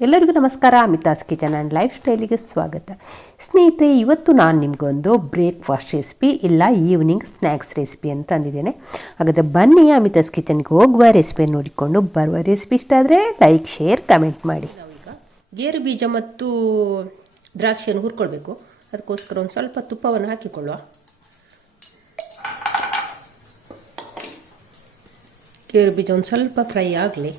ಎಲ್ಲರಿಗೂ ನಮಸ್ಕಾರ. Amitha's kitchen and life ಸ್ಟೈಲಿಗೆ ಸ್ವಾಗತ. ಸ್ನೇಹಿತರೆ, ಇವತ್ತು ನಾನು ನಿಮಗೊಂದು ಬ್ರೇಕ್ಫಾಸ್ಟ್ ರೆಸಿಪಿ ಇಲ್ಲ ಈವ್ನಿಂಗ್ ಸ್ನ್ಯಾಕ್ಸ್ ರೆಸಿಪಿ ಅಂತ ತಂದಿದ್ದೇನೆ. ಹಾಗಾದರೆ ಬನ್ನಿ ಅಮಿತಾಸ್ ಕಿಚನ್ಗೆ ಹೋಗುವ ರೆಸಿಪಿ ನೋಡಿಕೊಂಡು ಬರುವ. ರೆಸಿಪಿ ಇಷ್ಟ ಆದರೆ ಲೈಕ್, ಶೇರ್, ಕಮೆಂಟ್ ಮಾಡಿ. ನಾವೀಗ ಗೇರು ಬೀಜ ಮತ್ತು ದ್ರಾಕ್ಷಿಯನ್ನು ಹುರ್ಕೊಳ್ಬೇಕು. ಅದಕ್ಕೋಸ್ಕರ ಒಂದು ಸ್ವಲ್ಪ ತುಪ್ಪವನ್ನು ಹಾಕಿಕೊಳ್ಳುವ. ಗೇರು ಬೀಜ ಒಂದು ಸ್ವಲ್ಪ ಫ್ರೈ ಆಗಲಿ.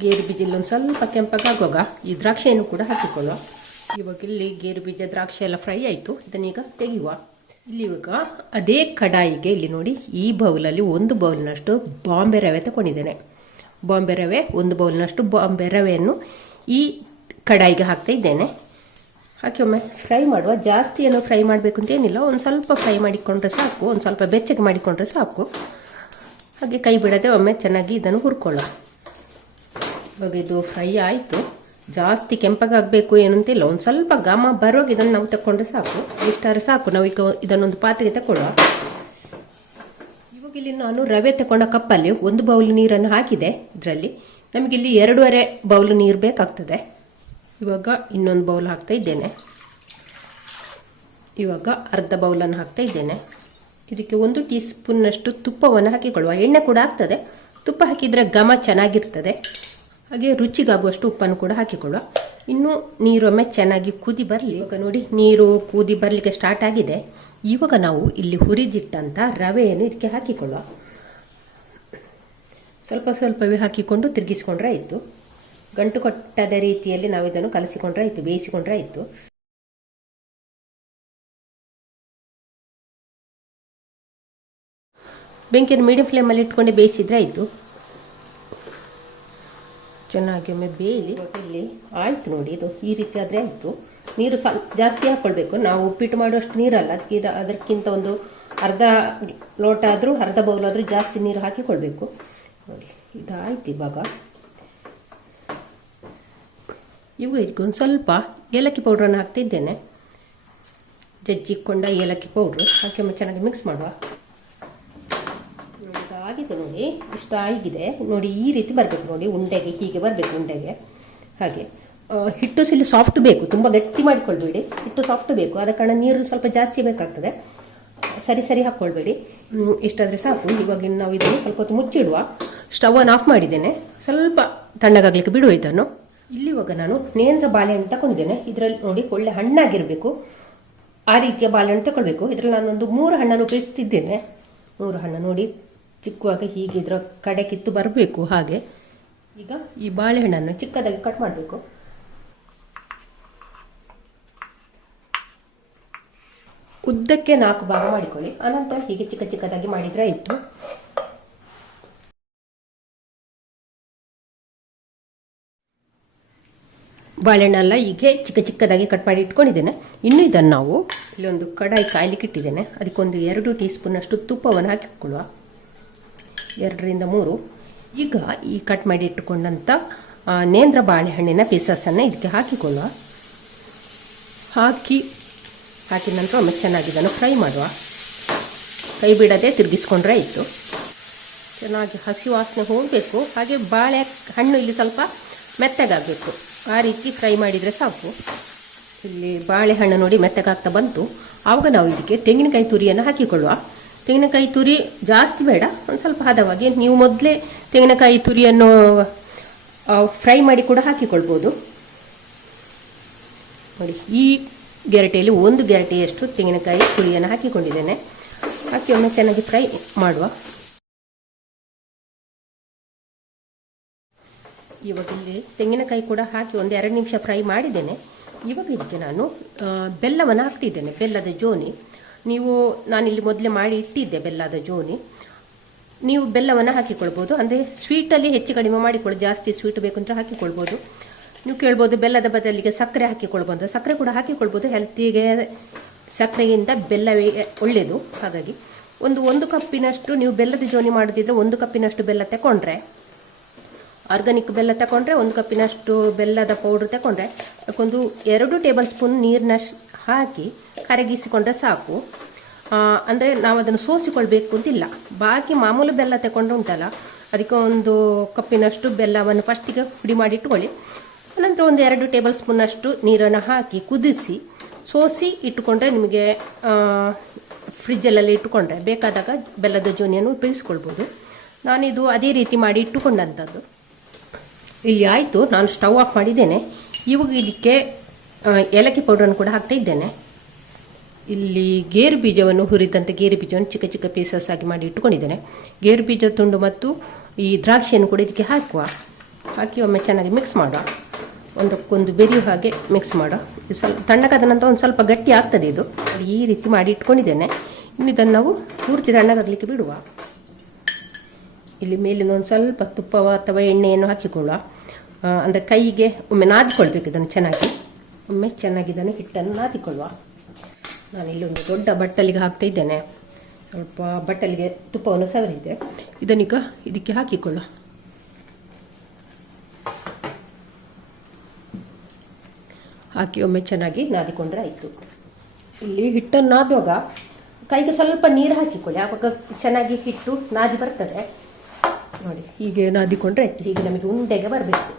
ಗೇರು ಬೀಜ ಇಲ್ಲೊಂದು ಸ್ವಲ್ಪ ಕೆಂಪಗಾಗುವಾಗ ಈ ದ್ರಾಕ್ಷಿಯನ್ನು ಕೂಡ ಹಾಕಿಕೊಳ್ಳುವ. ಇವಾಗ ಇಲ್ಲಿ ಗೇರು ಬೀಜ ದ್ರಾಕ್ಷಿ ಎಲ್ಲ ಫ್ರೈ ಆಯಿತು. ಇದನ್ನೀಗ ತೆಗೆಯುವ. ಇಲ್ಲಿ ಇವಾಗ ಅದೇ ಕಡಾಯಿಗೆ ಇಲ್ಲಿ ನೋಡಿ, ಈ ಬೌಲಲ್ಲಿ 1 ಬೌಲ್ನಷ್ಟು ಬಾಂಬೆ ರವೆ ತಗೊಂಡಿದ್ದೇನೆ. ಬಾಂಬೆ ರವೆ 1 ಬೌಲ್ನಷ್ಟು ಬಾಂಬೆ ರವೆಯನ್ನು ಈ ಕಡಾಯಿಗೆ ಹಾಕ್ತಾ ಇದ್ದೇನೆ. ಹಾಕಿ ಒಮ್ಮೆ ಫ್ರೈ ಮಾಡುವ. ಜಾಸ್ತಿ ಏನೋ ಫ್ರೈ ಮಾಡಬೇಕು ಅಂತ ಏನಿಲ್ಲ, ಒಂದು ಸ್ವಲ್ಪ ಫ್ರೈ ಮಾಡಿಕೊಂಡ್ರೆ ಸಾಕು, ಒಂದು ಸ್ವಲ್ಪ ಬೆಚ್ಚಗೆ ಮಾಡಿಕೊಂಡ್ರೆ ಸಾಕು. ಹಾಗೆ ಕೈ ಬಿಡದೆ ಒಮ್ಮೆ ಚೆನ್ನಾಗಿ ಇದನ್ನು ಹುರ್ಕೊಳ್ಳುವ. ಇವಾಗ ಇದು ಫ್ರೈ ಆಯಿತು. ಜಾಸ್ತಿ ಕೆಂಪಗಾಗಬೇಕು ಏನಂತಿಲ್ಲ, ಒಂದು ಸ್ವಲ್ಪ ಘಮ ಬರುವಾಗ ಇದನ್ನು ನಾವು ತಗೊಂಡ್ರೆ ಸಾಕು. ಇಷ್ಟಾದ್ರೆ ಸಾಕು. ನಾವು ಈಗ ಇದನ್ನೊಂದು ಪಾತ್ರೆಗೆ ತಗೊಳ್ಳುವ. ಇವಾಗ ಇಲ್ಲಿ ನಾನು ರವೆ ತಗೊಂಡ ಕಪ್ಪಲ್ಲಿ 1 ಬೌಲ್ ನೀರನ್ನು ಹಾಕಿದೆ. ಇದರಲ್ಲಿ ನಮಗಿಲ್ಲಿ 2.5 ಬೌಲ್ ನೀರು ಬೇಕಾಗ್ತದೆ. ಇವಾಗ ಇನ್ನೊಂದು ಬೌಲ್ ಹಾಕ್ತಾ ಇದ್ದೇನೆ. ಇವಾಗ ಅರ್ಧ ಬೌಲನ್ನು ಹಾಕ್ತಾ ಇದ್ದೇನೆ. ಇದಕ್ಕೆ 1 ಟೀ ಸ್ಪೂನ್ನಷ್ಟು ತುಪ್ಪವನ್ನು ಹಾಕಿಕೊಳ್ಳುವ. ಎಣ್ಣೆ ಕೂಡ ಆಗ್ತದೆ, ತುಪ್ಪ ಹಾಕಿದರೆ ಘಮ ಚೆನ್ನಾಗಿರ್ತದೆ. ಹಾಗೆ ರುಚಿಗಾಗುವಷ್ಟು ಉಪ್ಪನ್ನು ಕೂಡ ಹಾಕಿಕೊಳ್ಳುವ. ಇನ್ನು ನೀರೊಮ್ಮೆ ಚೆನ್ನಾಗಿ ಕುದಿ ಬರಲಿ. ಇವಾಗ ನೋಡಿ, ನೀರು ಕುದಿ ಬರಲಿಕ್ಕೆ ಸ್ಟಾರ್ಟ್ ಆಗಿದೆ. ಇವಾಗ ನಾವು ಇಲ್ಲಿ ಹುರಿದಿಟ್ಟಂಥ ರವೆಯನ್ನು ಇದಕ್ಕೆ ಹಾಕಿಕೊಳ್ಳುವ. ಸ್ವಲ್ಪ ಸ್ವಲ್ಪವೇ ಹಾಕಿಕೊಂಡು ತಿರುಗಿಸ್ಕೊಂಡ್ರೆ ಆಯಿತು. ಗಂಟು ಕೊಟ್ಟದ ರೀತಿಯಲ್ಲಿ ನಾವು ಇದನ್ನು ಕಲಸಿಕೊಂಡ್ರೆ ಆಯಿತು, ಬೇಯಿಸಿಕೊಂಡ್ರೆ ಆಯಿತು. ಬೆಂಕಿಯನ್ನು ಮೀಡಿಯಂ ಫ್ಲೇಮಲ್ಲಿ ಇಟ್ಕೊಂಡು ಬೇಯಿಸಿದ್ರೆ ಆಯಿತು. ಚೆನ್ನಾಗಿ ಒಮ್ಮೆ ಬೇಯಲಿ. ಇಲ್ಲಿ ಆಯಿತು ನೋಡಿ, ಇದು ಈ ರೀತಿ ಆದರೆ ಆಯಿತು. ನೀರು ಸ್ವಲ್ಪ ಜಾಸ್ತಿ ಹಾಕ್ಕೊಳ್ಬೇಕು. ನಾವು ಉಪ್ಪಿಟ್ಟು ಮಾಡುವಷ್ಟು ನೀರಲ್ಲ, ಅದಕ್ಕಿಂತ ಒಂದು ಅರ್ಧ ಲೋಟ ಆದರೂ, ಅರ್ಧ ಬೌಲ್ ಆದರೂ ಜಾಸ್ತಿ ನೀರು ಹಾಕಿಕೊಳ್ಬೇಕು. ನೋಡಿ, ಇದಾಯಿತು. ಇವಾಗ ಇದಕ್ಕೊಂದು ಸ್ವಲ್ಪ ಏಲಕ್ಕಿ ಪೌಡ್ರನ್ನು ಹಾಕ್ತಿದ್ದೇನೆ. ಜಜ್ಜಿಕೊಂಡ ಏಲಕ್ಕಿ ಪೌಡ್ರು ಹಾಕಿ ಒಮ್ಮೆ ಚೆನ್ನಾಗಿ ಮಿಕ್ಸ್ ಮಾಡುವ. ಆಗಿದೆ ನೋಡಿ, ಇಷ್ಟ ಆಗಿದೆ ನೋಡಿ. ಈ ರೀತಿ ಬರಬೇಕು ನೋಡಿ, ಉಂಡೆಗೆ ಹೀಗೆ ಬರಬೇಕು, ಉಂಡೆಗೆ ಹಾಗೆ. ಹಿಟ್ಟು ಇಲ್ಲಿ ಸಾಫ್ಟ್ ಬೇಕು, ತುಂಬ ಗಟ್ಟಿ ಮಾಡಿಕೊಳ್ಬೇಡಿ. ಹಿಟ್ಟು ಸಾಫ್ಟ್ ಬೇಕು, ಆದ ಕಾರಣ ನೀರು ಸ್ವಲ್ಪ ಜಾಸ್ತಿ ಬೇಕಾಗ್ತದೆ. ಸರಿ ಹಾಕ್ಕೊಳ್ಬೇಡಿ. ಇಷ್ಟಾದರೆ ಸಾಕು. ಇವಾಗ ನಾವು ಇದನ್ನು ಸ್ವಲ್ಪ ಹೊತ್ತು ಮುಚ್ಚಿಡುವ. ಸ್ಟವನ್ನು ಆಫ್ ಮಾಡಿದ್ದೇನೆ. ಸ್ವಲ್ಪ ತಣ್ಣಗಾಗಲಿಕ್ಕೆ ಬಿಡುವ ಇದನ್ನು. ಇಲ್ಲಿ ಇವಾಗ ನಾನು ನೇಂದ್ರ ಬಾಳೆಹಣ್ಣು ತಗೊಂಡಿದ್ದೇನೆ. ಇದರಲ್ಲಿ ನೋಡಿ, ಒಳ್ಳೆ ಹಣ್ಣಾಗಿರಬೇಕು, ಆ ರೀತಿಯ ಬಾಳೆಹಣ್ಣು ತಗೊಳ್ಬೇಕು. ಇದರಲ್ಲಿ ನಾನೊಂದು 3 ಹಣ್ಣನ್ನು ಉಪಯೋಗಿಸ್ತಿದ್ದೇನೆ. 3 ಹಣ್ಣು ನೋಡಿ, ಚಿಕ್ಕವಾಗ ಹೀಗೆ ಇದರ ಕಡೆ ಕಿತ್ತು ಬರಬೇಕು. ಹಾಗೆ ಈಗ ಈ ಬಾಳೆಹಣ್ಣನ್ನು ಚಿಕ್ಕದಾಗಿ ಕಟ್ ಮಾಡಬೇಕು. ಉದ್ದಕ್ಕೆ 4 ಭಾಗ ಮಾಡಿಕೊಳ್ಳಿ. ಅನಂತರ ಹೀಗೆ ಚಿಕ್ಕದಾಗಿ ಮಾಡಿದ್ರೆ ಆಯಿತು. ಬಾಳೆಹಣ್ಣೆಲ್ಲ ಹೀಗೆ ಚಿಕ್ಕದಾಗಿ ಕಟ್ ಮಾಡಿ ಇಟ್ಕೊಂಡಿದ್ದೇನೆ. ಇನ್ನು ಇದನ್ನು ನಾವು ಇಲ್ಲೊಂದು ಕಡಾಯಿ ಕಾಯ್ಲಿಕ್ಕೆ ಇಟ್ಟಿದ್ದೇನೆ. ಅದಕ್ಕೊಂದು 2 ಟೀ ಸ್ಪೂನ್ನಷ್ಟು ತುಪ್ಪವನ್ನು ಹಾಕಿಕೊಳ್ಳುವ. 2 ರಿಂದ 3. ಈಗ ಈ ಕಟ್ ಮಾಡಿ ಇಟ್ಟುಕೊಂಡಂಥ ನೇಂದ್ರ ಬಾಳೆಹಣ್ಣಿನ ಪೀಸಸನ್ನು ಇದಕ್ಕೆ ಹಾಕಿಕೊಳ್ಳುವ. ಹಾಕಿದ ನಂತರ ಒಮ್ಮೆ ಚೆನ್ನಾಗಿ ಇದನ್ನು ಫ್ರೈ ಮಾಡುವ. ಕೈ ಬಿಡದೆ ತಿರುಗಿಸ್ಕೊಂಡ್ರೆ ಆಯಿತು. ಚೆನ್ನಾಗಿ ಹಸಿ ವಾಸನೆ ಹೋಗಬೇಕು. ಹಾಗೆ ಬಾಳೆಹಣ್ಣು ಇಲ್ಲಿ ಸ್ವಲ್ಪ ಮೆತ್ತಗಾಗಬೇಕು. ಆ ರೀತಿ ಫ್ರೈ ಮಾಡಿದರೆ ಸಾಕು. ಇಲ್ಲಿ ಬಾಳೆಹಣ್ಣು ನೋಡಿ ಮೆತ್ತಗಾಗ್ತಾ ಬಂತು. ಆವಾಗ ನಾವು ಇದಕ್ಕೆ ತೆಂಗಿನಕಾಯಿ ತುರಿಯನ್ನು ಹಾಕಿಕೊಳ್ಳುವ. ತೆಂಗಿನಕಾಯಿ ತುರಿ ಜಾಸ್ತಿ ಬೇಡ, ಒಂದು ಸ್ವಲ್ಪ ಹದವಾಗಿ. ನೀವು ಮೊದಲೇ ತೆಂಗಿನಕಾಯಿ ತುರಿಯನ್ನು ಫ್ರೈ ಮಾಡಿ ಕೂಡ ಹಾಕಿಕೊಳ್ಬೋದು. ನೋಡಿ, ಈ ಗೆರಟೆಯಲ್ಲಿ 1 ಗೆರಟೆಯಷ್ಟು ತೆಂಗಿನಕಾಯಿ ತುರಿಯನ್ನು ಹಾಕಿಕೊಂಡಿದ್ದೇನೆ. ಹಾಕಿ ಒಮ್ಮೆ ಚೆನ್ನಾಗಿ ಫ್ರೈ ಮಾಡುವ. ಇವಾಗ ಇಲ್ಲಿ ತೆಂಗಿನಕಾಯಿ ಕೂಡ ಹಾಕಿ 1-2 ನಿಮಿಷ ಫ್ರೈ ಮಾಡಿದ್ದೇನೆ. ಇವಾಗ ಇದಕ್ಕೆ ನಾನು ಬೆಲ್ಲವನ್ನು ಹಾಕ್ತಿದ್ದೇನೆ, ಬೆಲ್ಲದ ಜೋನಿ. ನಾನಿಲ್ಲಿ ಮೊದಲೇ ಮಾಡಿ ಇಟ್ಟಿದ್ದೆ ಬೆಲ್ಲದ ಜೋನಿ. ನೀವು ಬೆಲ್ಲವನ್ನು ಹಾಕಿಕೊಳ್ಬೋದು. ಅಂದರೆ ಸ್ವೀಟಲ್ಲಿ ಹೆಚ್ಚು ಕಡಿಮೆ ಮಾಡಿಕೊಳ್ಳಿ. ಜಾಸ್ತಿ ಸ್ವೀಟ್ ಬೇಕು ಅಂತ ಹಾಕಿಕೊಳ್ಬೋದು. ನೀವು ಕೇಳ್ಬೋದು ಬೆಲ್ಲದ ಬದಲಿಗೆ ಸಕ್ಕರೆ ಹಾಕಿಕೊಳ್ಬೋದು. ಸಕ್ಕರೆ ಕೂಡ ಹಾಕಿಕೊಳ್ಬೋದು. ಹೆಲ್ತಿಗೆ ಸಕ್ಕರೆಗಿಂತ ಬೆಲ್ಲವೇ ಒಳ್ಳೆಯದು. ಹಾಗಾಗಿ ಒಂದು ಕಪ್ಪಿನಷ್ಟು ನೀವು ಬೆಲ್ಲದ ಜೋನಿ ಮಾಡೋದಿದ್ರೆ 1 ಕಪ್ಪಿನಷ್ಟು ಬೆಲ್ಲ ತಗೊಂಡ್ರೆ, ಆರ್ಗಾನಿಕ್ ಬೆಲ್ಲ ತಗೊಂಡ್ರೆ 1 ಕಪ್ಪಿನಷ್ಟು ಬೆಲ್ಲದ ಪೌಡ್ರ್ ತಗೊಂಡ್ರೆ ಅದಕ್ಕೊಂದು 2 ಟೇಬಲ್ ಸ್ಪೂನ್ ನೀರನ್ನ ಹಾಕಿ ಕರಗಿಸಿಕೊಂಡ್ರೆ ಸಾಕು. ಅಂದರೆ ನಾವು ಅದನ್ನು ಸೋಸಿಕೊಳ್ಬೇಕು ಅಂತಿಲ್ಲ. ಬಾಕಿ ಮಾಮೂಲು ಬೆಲ್ಲ ತಗೊಂಡು ಉಂಟಲ್ಲ, ಅದಕ್ಕೆ ಒಂದು ಕಪ್ಪಿನಷ್ಟು ಬೆಲ್ಲವನ್ನು ಫಸ್ಟಿಗೆ ಪುಡಿ ಮಾಡಿ ಇಟ್ಕೊಳ್ಳಿ. ನಂತರ ಒಂದು 2 ಟೇಬಲ್ ಸ್ಪೂನಷ್ಟು ನೀರನ್ನು ಹಾಕಿ ಕುದಿಸಿ ಸೋಸಿ ಇಟ್ಟುಕೊಂಡ್ರೆ ನಿಮಗೆ ಫ್ರಿಜ್ಜಲ್ಲೆಲ್ಲ ಇಟ್ಟುಕೊಂಡ್ರೆ ಬೇಕಾದಾಗ ಬೆಲ್ಲದ ಜೋನಿಯನ್ನು ಉಪಯೋಗಿಸ್ಕೊಳ್ಬೋದು. ನಾನಿದು ಅದೇ ರೀತಿ ಮಾಡಿ ಇಟ್ಟುಕೊಂಡಂಥದ್ದು. ಇಲ್ಲಿ ಆಯಿತು, ನಾನು ಸ್ಟವ್ ಆಫ್ ಮಾಡಿದ್ದೇನೆ. ಇವಾಗ ಇದಕ್ಕೆ ಏಲಕ್ಕಿ ಪೌಡರನ್ನು ಕೂಡ ಹಾಕ್ತಾ ಇದ್ದೇನೆ. ಇಲ್ಲಿ ಗೇರು ಬೀಜವನ್ನು ಹುರಿದಂತೆ ಗೇರು ಬೀಜವನ್ನು ಚಿಕ್ಕ ಚಿಕ್ಕ ಪೀಸಸ್ ಆಗಿ ಮಾಡಿ ಇಟ್ಟುಕೊಂಡಿದ್ದೇನೆ. ಗೇರು ಬೀಜ ತುಂಡು ಮತ್ತು ಈ ದ್ರಾಕ್ಷಿಯನ್ನು ಕೂಡ ಇದಕ್ಕೆ ಹಾಕಿ ಒಮ್ಮೆ ಚೆನ್ನಾಗಿ ಮಿಕ್ಸ್ ಮಾಡುವ. ಒಂದಕ್ಕೊಂದು ಬೆರೆಯುವ ಹಾಗೆ ಮಿಕ್ಸ್ ಮಾಡೋ. ಸ್ವಲ್ಪ ತಣ್ಣಗಾದ ನಂತರ ಒಂದು ಸ್ವಲ್ಪ ಗಟ್ಟಿ ಆಗ್ತದೆ ಇದು. ಈ ರೀತಿ ಮಾಡಿ ಇಟ್ಕೊಂಡಿದ್ದೇನೆ. ಇನ್ನು ಇದನ್ನು ನಾವು ಪೂರ್ತಿ ತಣ್ಣಗಾಗಲಿಕ್ಕೆ ಬಿಡುವ. ಇಲ್ಲಿ ಮೇಲಿನ ಒಂದು ಸ್ವಲ್ಪ ತುಪ್ಪ ಅಥವಾ ಎಣ್ಣೆಯನ್ನು ಹಾಕಿಕೊಳ್ಳುವ. ಅಂದರೆ ಕೈಗೆ ಒಮ್ಮೆ ನಾದಿಕೊಳ್ಬೇಕು ಇದನ್ನು ಚೆನ್ನಾಗಿ. ಒಮ್ಮೆ ಚೆನ್ನಾಗಿ ಇದನ್ನು ಹಿಟ್ಟನ್ನು ನಾದಿಕೊಳ್ಳುವ. ನಾನಿಲ್ಲಿ ಒಂದು ದೊಡ್ಡ ಬಟ್ಟಲಿಗೆ ಹಾಕ್ತಾ ಇದ್ದೇನೆ. ಸ್ವಲ್ಪ ಬಟ್ಟಲಿಗೆ ತುಪ್ಪವನ್ನು ಸವರಿಸಿದೆ. ಇದನ್ನೀಗ ಇದಕ್ಕೆ ಹಾಕಿಕೊಳ್ಳುವ. ಹಾಕಿ ಒಮ್ಮೆ ಚೆನ್ನಾಗಿ ನಾದಿಕೊಂಡ್ರೆ ಆಯಿತು. ಇಲ್ಲಿ ಹಿಟ್ಟನ್ನು ನಾದುವಾಗ ಕೈಗೆ ಸ್ವಲ್ಪ ನೀರು ಹಾಕಿಕೊಳ್ಳಿ, ಆವಾಗ ಚೆನ್ನಾಗಿ ಹಿಟ್ಟು ನಾದಿ ಬರ್ತದೆ. ನೋಡಿ, ಹೀಗೆ ನಾದಿಕೊಂಡ್ರೆ ಆಯಿತು. ಹೀಗೆ ನಮಗೆ ಉಂಡೆಗೆ ಬರಬೇಕು.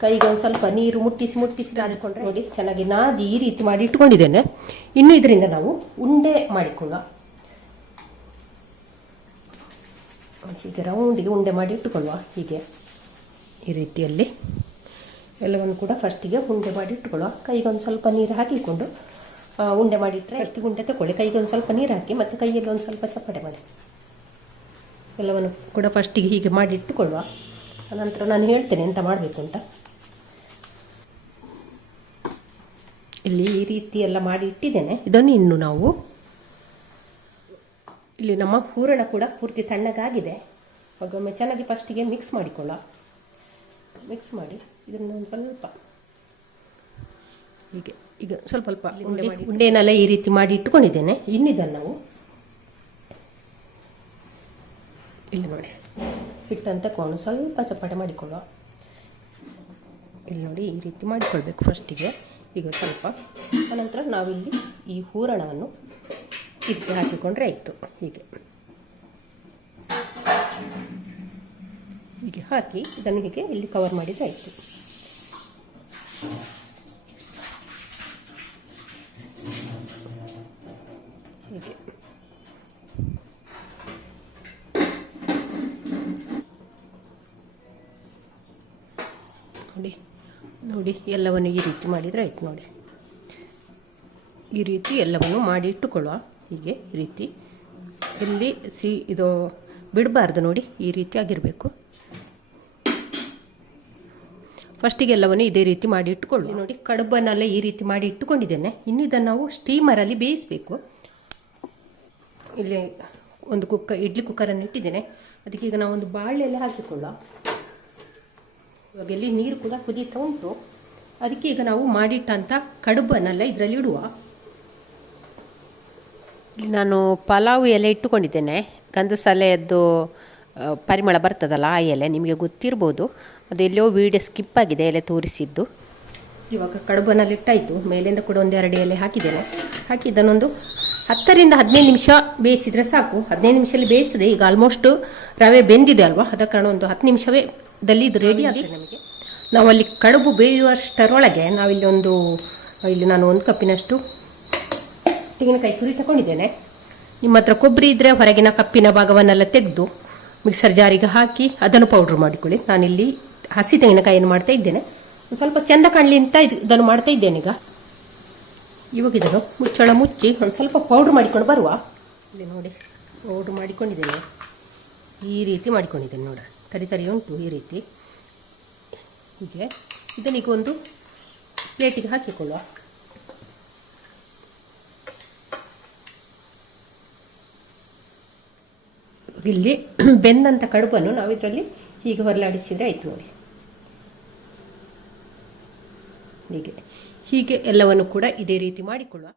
ಕೈಗೆ ಒಂದು ಸ್ವಲ್ಪ ನೀರು ಮುಟ್ಟಿಸಿ ನಾದಿಕೊಂಡ್ರೆ ನೋಡಿ ಚೆನ್ನಾಗಿ ನಾದಿ ಈ ರೀತಿ ಮಾಡಿ ಇಟ್ಕೊಂಡಿದ್ದೇನೆ. ಇನ್ನು ಇದರಿಂದ ನಾವು ಉಂಡೆ ಮಾಡಿಕೊಳ್ಳುವ. ಹೀಗೆ ರೌಂಡಿಗೆ ಉಂಡೆ ಮಾಡಿ ಇಟ್ಟುಕೊಳ್ಳುವ. ಹೀಗೆ ಈ ರೀತಿಯಲ್ಲಿ ಎಲ್ಲವನ್ನು ಕೂಡ ಫಸ್ಟಿಗೆ ಉಂಡೆ ಮಾಡಿ ಇಟ್ಟುಕೊಳ್ಳುವ. ಕೈಗೆ ಒಂದು ಸ್ವಲ್ಪ ನೀರು ಹಾಕಿಕೊಂಡು ಉಂಡೆ ಮಾಡಿಟ್ರೆ ಫಸ್ಟಿಗೆ ಉಂಡೆ ತಗೊಳ್ಳಿ. ಕೈಗೆ ಒಂದು ಸ್ವಲ್ಪ ನೀರು ಹಾಕಿ ಮತ್ತು ಕೈಯಲ್ಲಿ ಒಂದು ಸ್ವಲ್ಪ ಚಪ್ಪಟೆ ಮಾಡಿ ಎಲ್ಲವನ್ನು ಕೂಡ ಫಸ್ಟಿಗೆ ಹೀಗೆ ಮಾಡಿ ಇಟ್ಟುಕೊಳ್ಳುವ. ಅನಂತರ ನಾನು ಹೇಳ್ತೇನೆ ಎಂತ ಮಾಡಬೇಕು ಅಂತ. ಇಲ್ಲಿ ಈ ರೀತಿ ಎಲ್ಲ ಮಾಡಿ ಇಟ್ಟಿದ್ದೇನೆ. ಇದನ್ನು ಇನ್ನು ನಾವು ಇಲ್ಲಿ ನಮ್ಮ ಹೂರಣ ಕೂಡ ಪೂರ್ತಿ ತಣ್ಣಗಾಗಿದೆ. ಒಮ್ಮೆ ಚೆನ್ನಾಗಿ ಫಸ್ಟಿಗೆ ಮಿಕ್ಸ್ ಮಾಡಿಕೊಳ್ಳುವ. ಮಿಕ್ಸ್ ಮಾಡಿ ಇದನ್ನು ಒಂದು ಸ್ವಲ್ಪ ಹೀಗೆ ಈಗ ಸ್ವಲ್ಪ ಉಂಡೆನೆಲ್ಲ ಈ ರೀತಿ ಮಾಡಿ ಇಟ್ಟುಕೊಂಡಿದ್ದೇನೆ. ಇನ್ನು ಇದನ್ನು ನಾವು ಇಲ್ಲಿ ನೋಡಿ ಹಿಟ್ಟನ್ನು ತಗೊಂಡು ಸ್ವಲ್ಪ ಚಪಾಟೆ ಮಾಡಿಕೊಳ್ಳುವ. ಇಲ್ಲಿ ನೋಡಿ ಈ ರೀತಿ ಮಾಡಿಕೊಳ್ಬೇಕು ಫಸ್ಟಿಗೆ. ಈಗ ಸ್ವಲ್ಪ ಅನಂತರ ನಾವಿಲ್ಲಿ ಈ ಹೂರಣವನ್ನು ಇದಕ್ಕೆ ಹಾಕಿಕೊಂಡ್ರೆ ಆಯಿತು. ಹೀಗೆ ಹಾಕಿ ಇದನ್ನು ಹೀಗೆ ಇಲ್ಲಿ ಕವರ್ ಮಾಡಿದರೆ ಆಯಿತು. ಹೀಗೆ ನೋಡಿ ಎಲ್ಲವನ್ನು ಈ ರೀತಿ ಮಾಡಿದರೆ ಆಯ್ತು. ನೋಡಿ ಈ ರೀತಿ ಎಲ್ಲವನ್ನು ಮಾಡಿ ಇಟ್ಟುಕೊಳ್ಳುವ. ಹೀಗೆ ಈ ರೀತಿ ಇಲ್ಲಿ ಇದು ಬಿಡಬಾರ್ದು. ನೋಡಿ ಈ ರೀತಿ ಆಗಿರಬೇಕು. ಫಸ್ಟಿಗೆ ಎಲ್ಲವನ್ನು ಇದೇ ರೀತಿ ಮಾಡಿ ಇಟ್ಟುಕೊಳ್ಳಿ. ನೋಡಿ ಕಡುಬನ್ನೆಲ್ಲ ಈ ರೀತಿ ಮಾಡಿ ಇಟ್ಟುಕೊಂಡಿದ್ದೇನೆ. ಇನ್ನು ಇದನ್ನು ನಾವು ಸ್ಟೀಮರಲ್ಲಿ ಬೇಯಿಸಬೇಕು. ಇಲ್ಲಿ ಒಂದು ಇಡ್ಲಿ ಕುಕ್ಕರನ್ನು ಇಟ್ಟಿದ್ದೇನೆ. ಅದಕ್ಕೆ ಈಗ ನಾವು ಒಂದು ಬಾಳೆಲ್ಲ ಹಾಕಿಕೊಳ್ಳುವ. ಇವಾಗ ಇಲ್ಲಿ ನೀರು ಕೂಡ ಕುದೀತಾ ಉಂಟು. ಅದಕ್ಕೆ ಈಗ ನಾವು ಮಾಡಿಟ್ಟಂಥ ಕಡುಬನ್ನೆಲ್ಲ ಇದರಲ್ಲಿ ಇಡುವ. ಇಲ್ಲಿ ನಾನು ಪಲಾವ್ ಎಲೆ ಇಟ್ಟುಕೊಂಡಿದ್ದೇನೆ. ಗಂಧಸಾಲೆಯದ್ದು ಪರಿಮಳ ಬರ್ತದಲ್ಲ ಆ ಎಲೆ, ನಿಮಗೆ ಗೊತ್ತಿರ್ಬೋದು. ಅದೆಲ್ಲೋ ವೀಡಿಯೋ ಸ್ಕಿಪ್ ಆಗಿದೆ ಎಲೆ ತೋರಿಸಿದ್ದು. ಇವಾಗ ಕಡುಬನಲ್ಲಿ ಇಟ್ಟಾಯಿತು. ಮೇಲಿಂದ ಕೂಡ 1-2 ಎಲೆ ಹಾಕಿದ್ದೇನೆ. ಹಾಕಿ ಇದನ್ನೊಂದು 10ರಿಂದ 15 ನಿಮಿಷ ಬೇಯಿಸಿದರೆ ಸಾಕು. 15 ನಿಮಿಷದಲ್ಲಿ ಬೇಯಿಸಿದೆ. ಈಗ ಆಲ್ಮೋಸ್ಟ್ ರವೆ ಬೆಂದಿದೆ ಅಲ್ವಾ, ಅದ ಕಾರಣ ಒಂದು 10 ನಿಮಿಷವೇ ಇದು ರೆಡಿ ಆಗಿದೆ ನಮಗೆ. ನಾವು ಅಲ್ಲಿ ಕಡುಬು ಬೇಯುವಷ್ಟರೊಳಗೆ ಇಲ್ಲಿ ನಾನು 1 ಕಪ್ಪಿನಷ್ಟು ತೆಂಗಿನಕಾಯಿ ತುರಿ ತಗೊಂಡಿದ್ದೇನೆ. ನಿಮ್ಮ ಹತ್ರ ಕೊಬ್ಬರಿ ಇದ್ದರೆ ಹೊರಗಿನ ಕಪ್ಪಿನ ಭಾಗವನ್ನೆಲ್ಲ ತೆಗೆದು ಮಿಕ್ಸರ್ ಜಾರಿಗೆ ಹಾಕಿ ಅದನ್ನು ಪೌಡ್ರ್ ಮಾಡಿಕೊಳ್ಳಿ. ನಾನಿಲ್ಲಿ ಹಸಿ ತೆಂಗಿನಕಾಯಿಯನ್ನು ಮಾಡ್ತಾ ಇದ್ದೇನೆ. ಸ್ವಲ್ಪ ಚೆಂದ ಕಾಣಲಿ ಅಂತ ಇದನ್ನು ಮಾಡ್ತಾ ಇದ್ದೇನೆ. ಇವಾಗ ಇದನ್ನು ಮುಚ್ಚಳ ಮುಚ್ಚಿ ಒಂದು ಸ್ವಲ್ಪ ಪೌಡ್ರ್ ಮಾಡಿಕೊಂಡು ಬರುವ. ಇಲ್ಲಿ ನೋಡಿ ಪೌಡ್ರ್ ಮಾಡಿಕೊಂಡಿದ್ದೇನೆ. ಈ ರೀತಿ ಮಾಡಿಕೊಂಡಿದ್ದೇನೆ. ನೋಡಿ ತರಿ ಉಂಟು ಈ ರೀತಿ. ಹೀಗೆ ಇದನ್ನೀಗ ಒಂದು ಪ್ಲೇಟಿಗೆ ಹಾಕಿಕೊಳ್ಳುವ. ಇಲ್ಲಿ ಬೆಂದಂಥ ಕಡುಬನ್ನು ನಾವು ಇದರಲ್ಲಿ ಹೀಗೆ ಹೊರಲಾಡಿಸಿದರೆ ಆಯಿತು. ನೋಡಿ ಹೀಗೆ ಎಲ್ಲವನ್ನು ಕೂಡ ಇದೇ ರೀತಿ ಮಾಡಿಕೊಳ್ಳುವ.